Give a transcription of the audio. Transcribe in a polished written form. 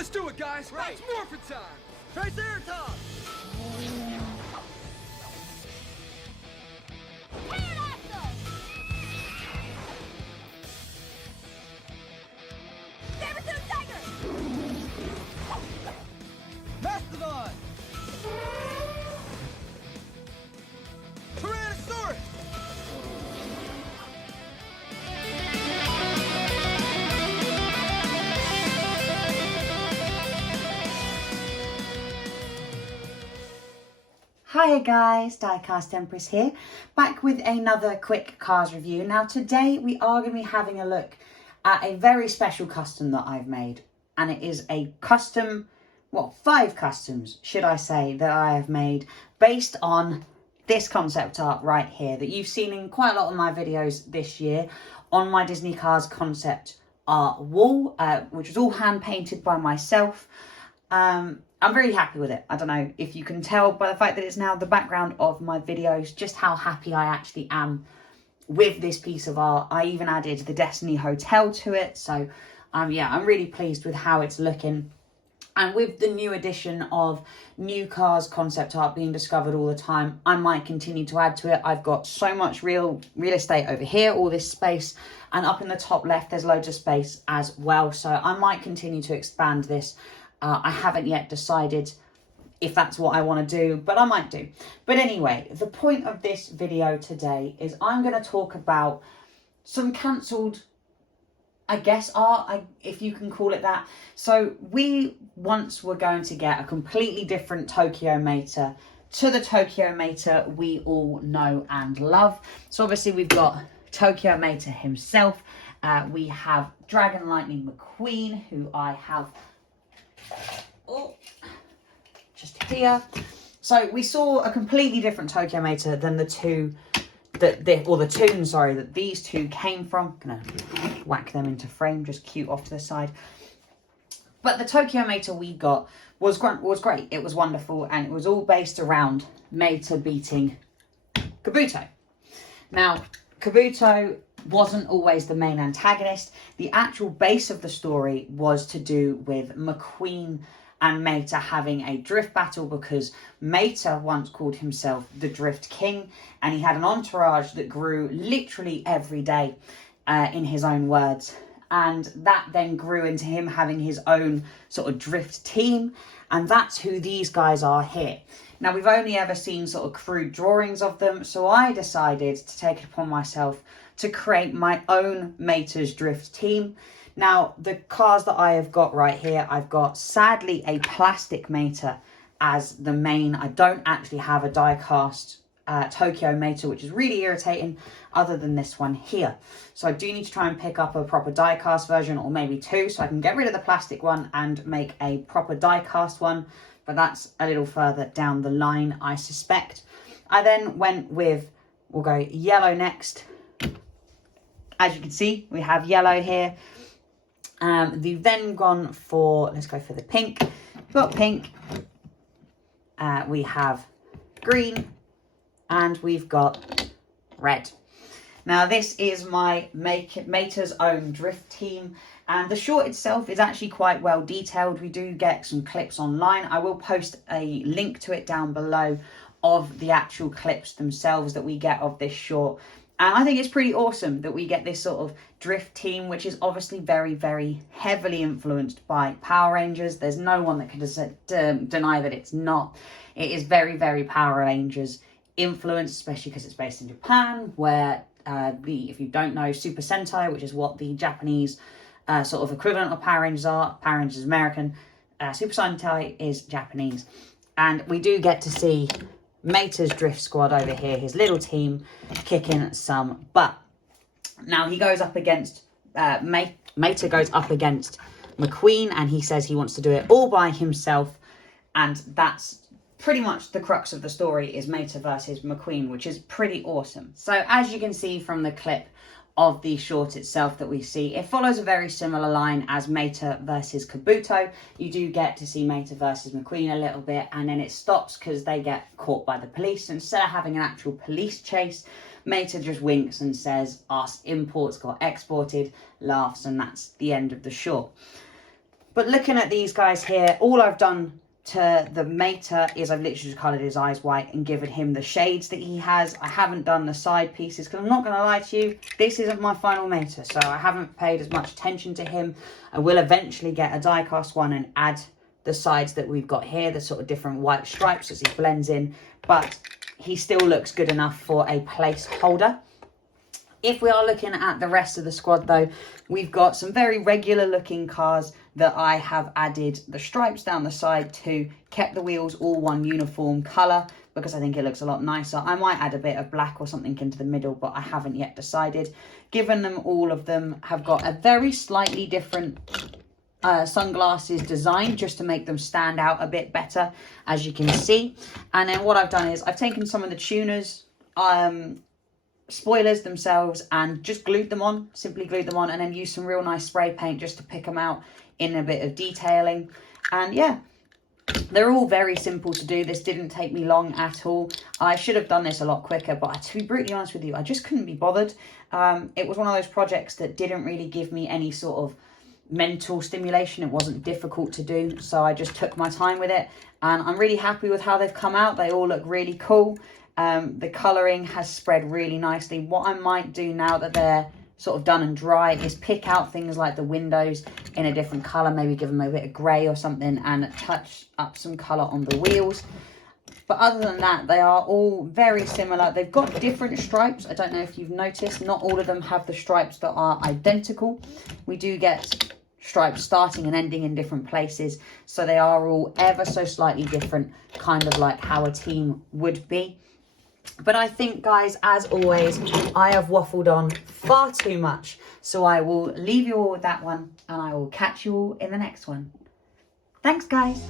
Let's do it, guys. Right. It's morphin' time. Triceratops! Pterodactyl! Saber-tooth tiger! Mastodon! Tyrannosaurus! Hi guys, Diecast Empress here, back with another quick Cars review. Now today we are going to be having a look at a very special custom that I've made, and it is a custom, well, 5 customs should I say, that I have made based on this concept art right here that you've seen in quite a lot of my videos this year on my Disney Cars concept art wall, which was all hand painted by myself. I'm really happy with it. I don't know if you can tell by the fact that it's now the background of my videos just how happy I actually am with this piece of art. I even added the Destiny Hotel to it. So yeah, I'm really pleased with how it's looking. And with the new addition of new Cars concept art being discovered all the time, I might continue to add to it. I've got so much real estate over here, all this space, and up in the top left there's loads of space as well. So I might continue to expand this. I haven't yet decided if that's what I want to do, but I might do. But anyway, the point of this video today is I'm going to talk about some cancelled, I guess, art, if you can call it that. So we once were going to get a completely different Tokyo Mater to the Tokyo Mater we all know and love. So obviously we've got Tokyo Mater himself. We have Dragon Lightning McQueen, who I have just here. So we saw a completely different Tokyo Mater than the two that that these two came from. I'm gonna whack them into frame, just cute off to the side. But the Tokyo Mater we got was great. It was wonderful, and it was all based around Mater beating Kabuto. Now, Kabuto wasn't always the main antagonist. The actual base of the story was to do with McQueen and Mater having a drift battle, because Mater once called himself the Drift King, and he had an entourage that grew literally every day, in his own words. And that then grew into him having his own sort of drift team, and that's who these guys are here. Now, we've only ever seen sort of crude drawings of them, so I decided to take it upon myself to create my own Mater's Drift team. Now, the cars that I have got right here, I've got, sadly, a plastic Mater as the main. I don't actually have a die-cast Tokyo Mater, which is really irritating, other than this one here. So I do need to try and pick up a proper die-cast version, or maybe 2, so I can get rid of the plastic one and make a proper die-cast one. But that's a little further down the line, I suspect. I then went with, we'll go yellow next. As you can see, we have yellow here. We've then gone for, let's go for the pink. We've got pink. We have green. And we've got red. Now, this is my Mater's own drift team. And the short itself is actually quite well detailed. We do get some clips online. I will post a link to it down below of the actual clips themselves that we get of this short. And I think it's pretty awesome that we get this sort of drift team, which is obviously very, very heavily influenced by Power Rangers. There's no one that can deny that it's not. It is very, very Power Rangers influenced, especially because it's based in Japan, where if you don't know, Super Sentai, which is what the Japanese sort of equivalent of Power Rangers are. Power Rangers is American. Super Sentai is Japanese. And we do get to see Mater's Drift Squad over here, his little team, kicking some butt. Now, he goes up against, Mater goes up against McQueen, and he says he wants to do it all by himself. And that's pretty much the crux of the story, is Mater versus McQueen, which is pretty awesome. So as you can see from the clip of the short itself that we see, it follows a very similar line as Mater versus Kabuto. You do get to see Mater versus McQueen a little bit, and then it stops because they get caught by the police. Instead of having an actual police chase, Mater just winks and says, "Our imports got exported," laughs, and that's the end of the short. But looking at these guys here, all I've done to the Mater is I've literally just coloured his eyes white and given him the shades that he has. I haven't done the side pieces because I'm not going to lie to you, this isn't my final Mater, so I haven't paid as much attention to him. I will eventually get a die cast one and add the sides that we've got here, the sort of different white stripes as he blends in, but he still looks good enough for a placeholder. If we are looking at the rest of the squad though, we've got some very regular looking cars that I have added the stripes down the side to, kept the wheels all one uniform colour because I think it looks a lot nicer. I might add a bit of black or something into the middle, but I haven't yet decided. Given them all of them have got a very slightly different sunglasses design just to make them stand out a bit better, as you can see. And then what I've done is I've taken some of the tuners, spoilers themselves, and just glued them on, simply glued them on, and then used some real nice spray paint just to pick them out in a bit of detailing. And yeah, they're all very simple to do. This didn't take me long at all. I should have done this a lot quicker, but to be brutally honest with you, I just couldn't be bothered. It was one of those projects that didn't really give me any sort of mental stimulation. It wasn't difficult to do, so I just took my time with it, and I'm really happy with how they've come out. They all look really cool. The colouring has spread really nicely. What I might do now that they're sort of done and dry is pick out things like the windows in a different colour, maybe give them a bit of grey or something, and touch up some colour on the wheels. But other than that, they are all very similar. They've got different stripes. I don't know if you've noticed, not all of them have the stripes that are identical. We do get stripes starting and ending in different places, so they are all ever so slightly different, kind of like how a team would be. But I think, guys, as always, I have waffled on far too much, so I will leave you all with that one, and I will catch you all in the next one. Thanks, guys.